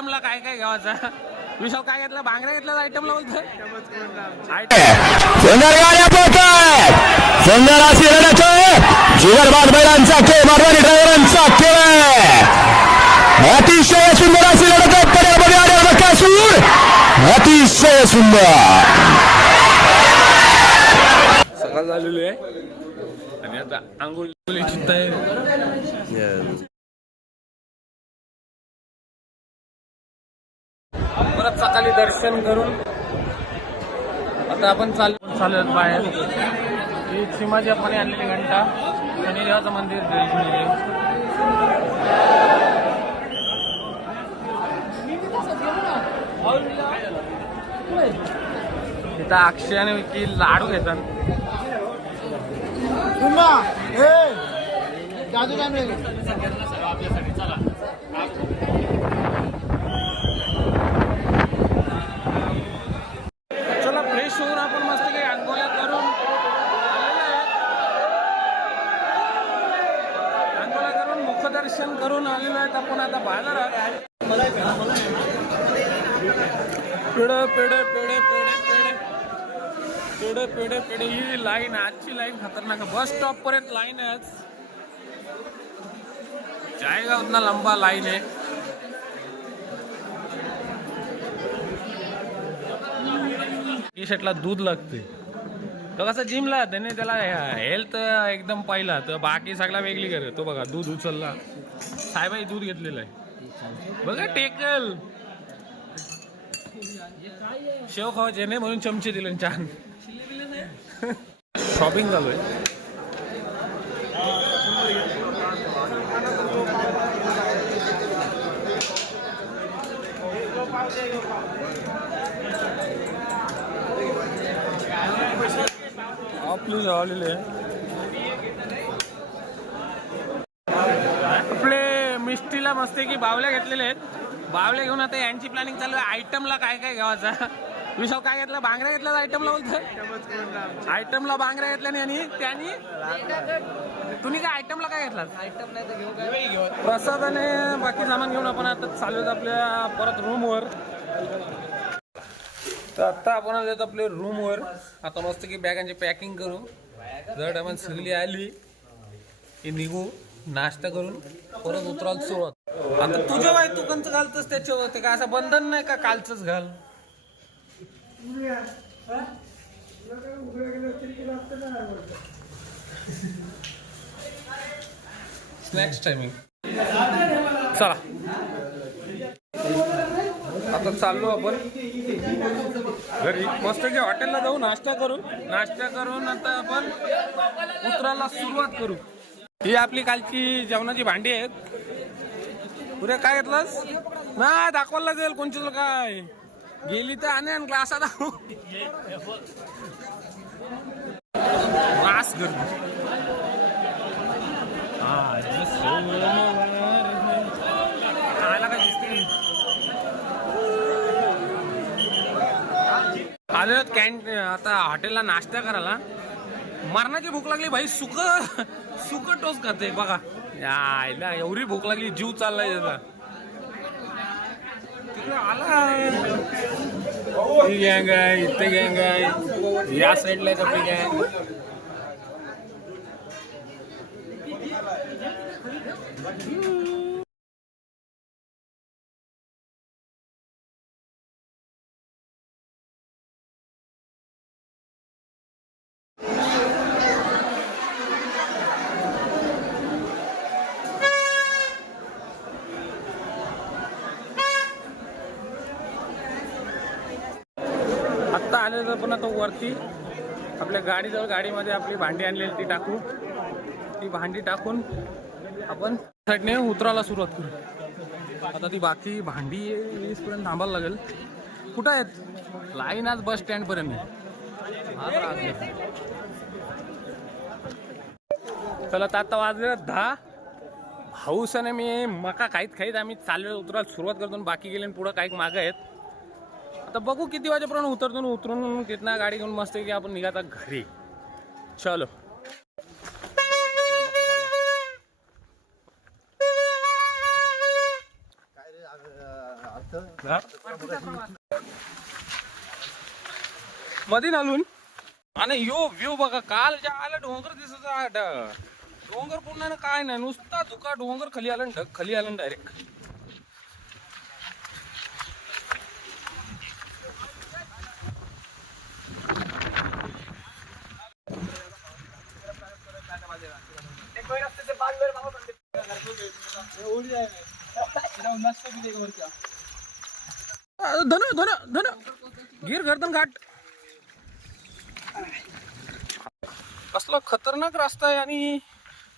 आयटमला काय काय घ्यावाचा विशाल काय घेतलं बांगड्या घेतल्या आयटमला बोलतोय सुंदर गाड्या पोहतात सुंदर अशी लढत जिगरबाज बैलांचा खेळ मारवाडी ड्रायव्हरांचा खेळ अतिशय सुंदर अशी लढत पड्यामध्ये आल्या बकासूर अतिशय सुंदर सकाळ झालेली आहे आणि आता आंघोळी चिंता आहे परत सकाळी दर्शन करून आता आपण चालू बाहेर ही चिमाजी आपण आणलेली घंटा शनी देवाचं मंदिर इथं अक्षयाने की लाडू घेतात चला फ्रेश होऊन आपण मस्त काही अंघोळ्या करून मुखदर्शन करून आलेलो आहेत आपण आता बाजारात पेढे पेढे पेढे पेढे पेढे पेढे पेढे पेढे ही लाईन आजची लाईन खतरनाक बस स्टॉप पर्यंत लाईन आहे जाएगा उतना लंबा लाईन आहे टी शर्टला दूध लागते तो कसं जिमला त्याने त्याला हेल्थ एकदम पाहिला तर बाकी सगळा वेगळी करे तो बघा दूध उचलला साहेबाई दूध घेतलेलं आहे बघा टेकल शेव खावायचे नाही म्हणून चमचे दिले छान शॉपिंग चालू आहे आपली झालेले आपले मिष्टीला मस्त की बावल्या घेतलेले आहेत बावल्या घेऊन आता यांची प्लॅनिंग चालू आहे आयटमला काय काय घ्यावाचा विशाल काय घेतलं बांगड्या घेतल्या आयटमला बोलतोय आयटमला बांगड्या घेतल्या आणि त्यांनी तुम्ही काय आयटमला काय घेतला आयटम नाही तर घेऊ प्रसाद आणि बाकी सामान घेऊन आपण आता चालू आपल्या परत रूमवर तर आता आपण आलो आपल्या रूमवर आता मस्त की बॅगांची पॅकिंग करू जर आपण सगळी आली की निघू नाश्ता करून परत उतरायला सुरुवात आता तुझ्या बाय तू कंच घालतस त्याच्यावर ते काय असं बंधन नाही का कालचंच घाल स्नॅक्स टायमिंग चला आता चाललो आपण घरी मस्त की हॉटेलला जाऊ नाश्ता करून आता आपण उतरायला सुरुवात करू ही आपली कालची जेवणाची भांडी आहेत पुरे काय घेतलंस नाही दाखवायला लागेल कोणची तुला काय गेली तर आणि ग्लासा दाखवू मास्क गर्दी आला काय दिसते आलो आता हॉटेलला नाश्ता करायला मरणाची भूक लागली भाई सुक टोस खाते बघा यायला एवढी भूक लागली जीव चाललाय त्याचा तिकडे आला ही गँग आहे इथे गँग आहे या साईडला आहे आपली गँग आत्ता आले तर पण आता वरती आपल्या गाडीजवळ गाडीमध्ये आपली भांडी आणलेली ती टाकू ती भांडी टाकून आपण साईडने उतरायला सुरुवात करू आता ती बाकी भांडी 20 पर्यंत थांबायला लागेल कुठं आहेत लाईन आज बस स्टँड पर्यंत चला आता वाजले 10 हाऊसाने मी मका खाईत आम्ही चालू उतरायला सुरुवात करतो बाकी गेले पुढं काही मागं आहेत आता बघू किती वाजेपर्यंत उतरून तिथनं गाडी घेऊन मस्त की आपण निघाता घरी चलो मधीन आलून आणि यो व्ह्यू बघा, काल ज्या आला डोंगर दिसत आहे, डोंगर पूर्ण काय नाही, नुसता धुका डोंगर खाली आला, ढग खाली आला डायरेक्ट. धन धन धन गिर गर्दन घाट. कसला खतरनाक रस्ता आहे आणि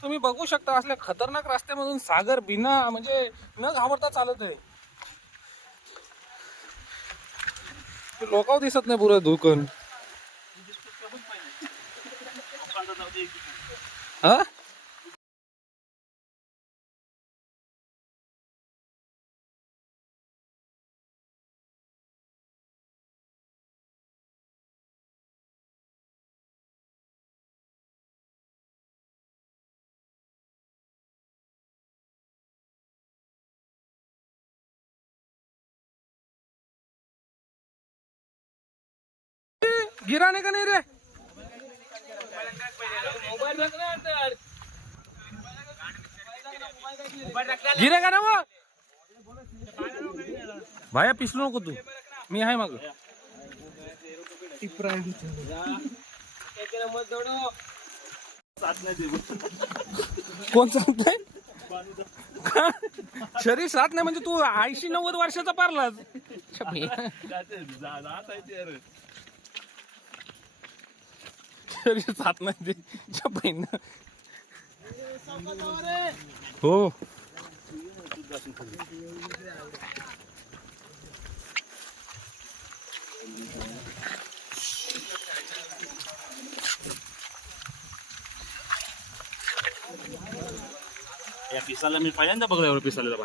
तुम्ही बघू शकता असल्या खतरनाक रस्त्यामधून सागर बिना म्हणजे न घाबरता चालत आहे. लोकांना दिसत नाही पुरं धुकन. हा गिराने का नाही रे. गिरे का ना मग भाया, पिसलो नको तू, मी आहे मग. कोण सांगतंय शरीर साथ नाही म्हणजे तू 80-90 वर्षाचा पारलास. शरीर साथ नाही ते बहीण. हो या पिसाला मी पहिल्यांदा बघला, एवढं पिसालेला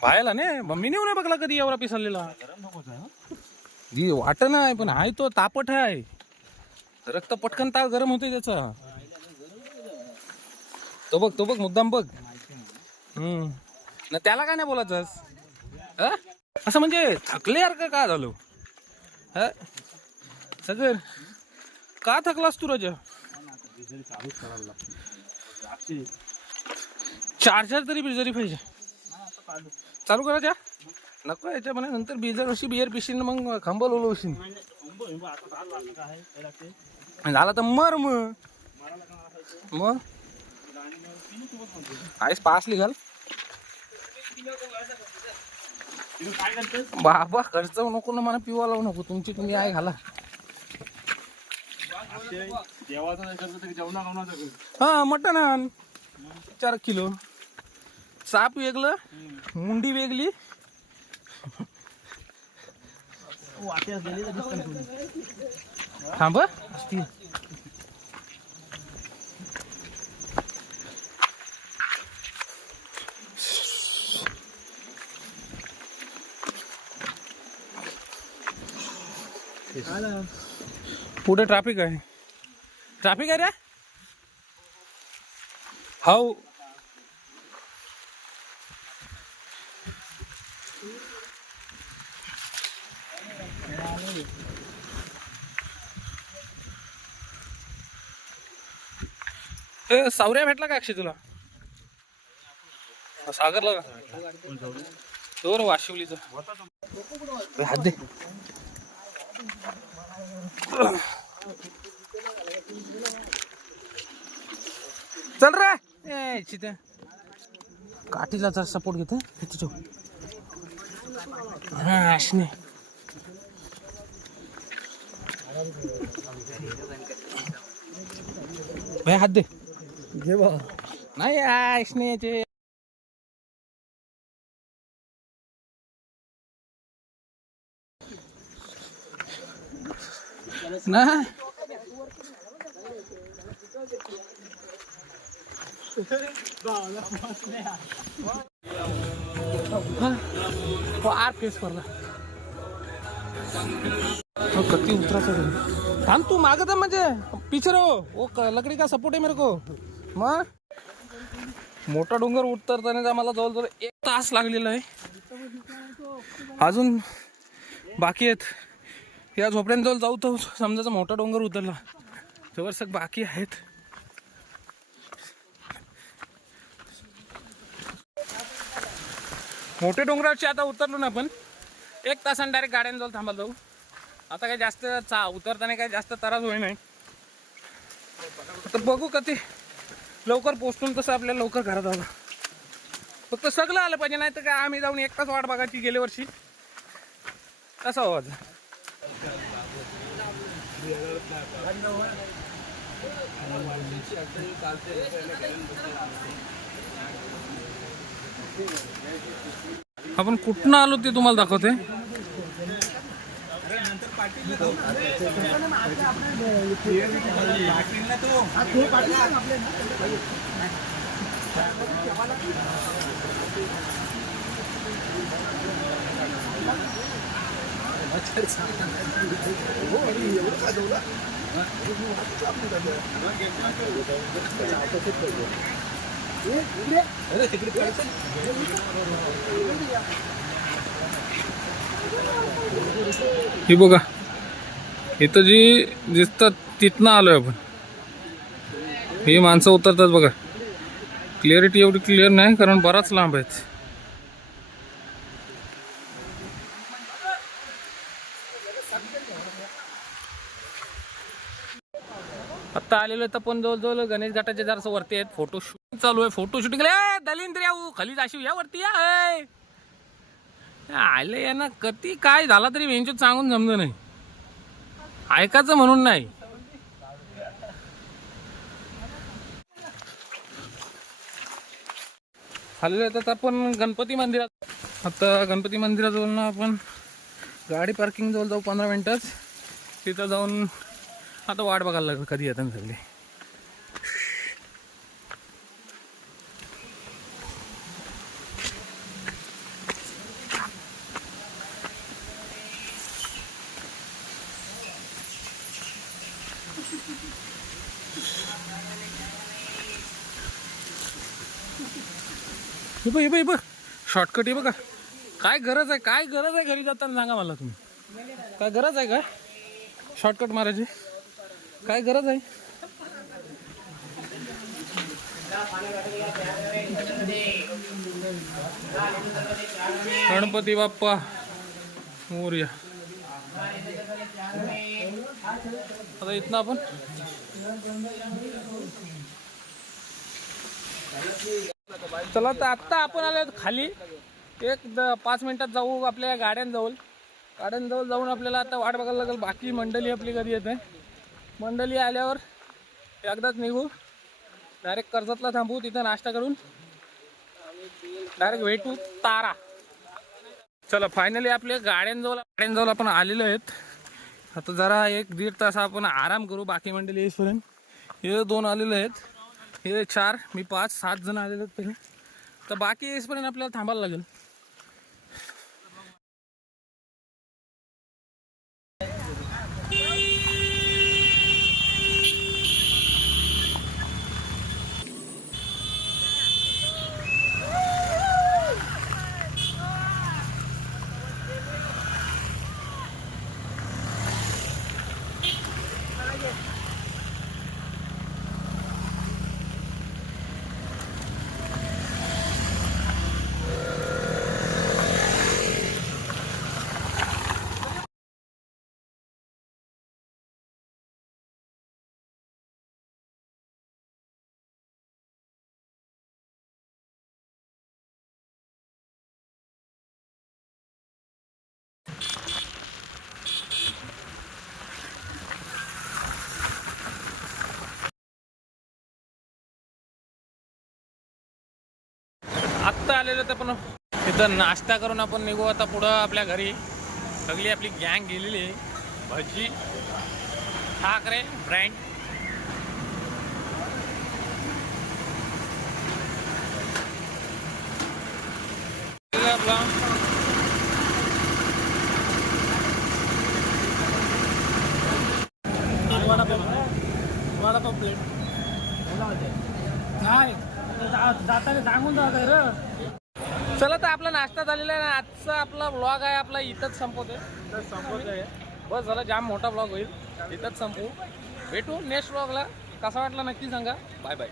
भायला नाही, मी नाही बघला कधी एवढा पिसालेला. वाट नाही पण आहे तो तापट आहे, रक्त पटकन ताप गरम होते त्याचा. तो बघ मुद्दाम बघ. ना त्याला काय नाही बोलायचंस असं म्हणजे थकल्यासारखं का झालो सगळं. का थकलास तू राजा. चार्जर तरी बिजरी पाहिजे चालू करायच्या. नको याच्या म्हणा, नंतर बिजर अशी बियर पिशीन मग खंबल ओलवशीन. झाला तर मर मग आईस पास लिघाल बाबा. खर्च नको ना मला, पिवा लावू नको, तुमची तुम्ही आहे घाला. हा मटन आण 4 किलो. साप वेगळं, मुंडी वेगळी. थांब असती. पुढे ट्रॅफिक आहे. ट्रॅफिक आहे रे. हाऊ सावऱ्या भेटला का अक्षय तुला. सागरला का तो वाशिवलीचा हात दे. चल रे चित्या. काठीला जर सपोर्ट घेते तिच्या. हा अशने भाई हात दे घे बा. नाही अशने याचे ना. आर फेस करला कती उतरायचं. थांब तू मागत म्हणजे पीछे रहो. वो लकड़ी का सपोर्ट है मेरे को. मग मोठा डोंगर उतरताना आम्हाला जवळजवळ 1 तास लागलेला आहे. अजून बाकी आहेत. या झोपड्यांजवळ जाऊ तर समजायचा मोठा डोंगर उतरला जवळ बाकी आहेत. मोठे डोंगरावरची आता उतरलो ना आपण 1 तासाने डायरेक्ट गाड्यांजवळ थांबायला जाऊ. आता काही जास्त उतरताना काही जास्त त्रास होई नाही. आता बघू कधी लवकर पोचून तसं आपल्याला लवकर घरात आलं. फक्त सगळं आलं पाहिजे, नाही तर काय आम्ही जाऊन 1 तास वाट बघायची गेल्या वर्षी कसं व्हायचं. आपण कुठनं आलो ते तुम्हाला दाखवते. ही बघा इथं जी दिसतात तिथनं आलोय आपण. ही माणसं उतरतात बघा. क्लिअरिटी एवढी क्लिअर नाही कारण बराच लांब आहेत. आता आलेलो आहे पण जवळ गणेश घाटाच्या जरासं वरती आहेत. फोटो शूटिंग चालू आहे. फोटो शूटिंग दलिंद्र येऊ खाली जाशीव या वरती या आले या ना. कधी काय झाला तरी वेंचूत सांगून जमलं नाही, ऐकायचं म्हणून नाही. आलेलो आहे आपण गणपती मंदिरात. आता गणपती मंदिराजवळ ना आपण गाडी पार्किंग जवळ जाऊ 15 मिनिटात. तिथं जाऊन आता वाट बघायला लागेल कधी येतात सगळे. हे बघ शॉर्टकट आहे बघा. काय गरज आहे घरी जाताना सांगा मला तुम्ही. काय गरज आहे का शॉर्टकट मारायची? काय गरज आहे? गणपती बाप्पा मोरया. आता इथनं आपण चला तर आत्ता आपण आलो खाली. 5 मिनिटात जाऊ आपल्या गाड्यांजवळ जाऊन आपल्याला आता वाट बघायला लागेल बाकी मंडळी आपली कधी येते. मंडळी आल्यावर एकदाच निघू. डायरेक्ट कर्जतला थांबू. तिथं नाश्ता करून डायरेक्ट भेटू तारा. चला फायनली आपल्या गाड्यांजवळ आपण आलेलो आहेत. आता जरा 1-1.5 तास आपण आराम करू बाकी मंडळी येईपर्यंत. हे 2 आलेले आहेत, हे 4, मी 5-7 जण आलेले आहेत पहिले. तर बाकी येईपर्यंत आपल्याला थांबायला लागेल. आत्ता आलेलं तर पण इथं नाश्ता करून आपण निघू आता पुढं आपल्या घरी. सगळी आपली गँग गेलेली आहे. भजी ठाकरे ब्रँड. आपला वडापाव प्लेट काय जाताना सांगून जा र. चला तर आपला नाश्ता झालेला आहे ना. आजचा आपला व्लॉग आहे आपला इथंच संपवतोय. बस झालं, जाम मोठा व्लॉग होईल. इथंच संपवू. भेटू नेक्स्ट व्लॉगला. कसा वाटला नक्की सांगा. Bye bye.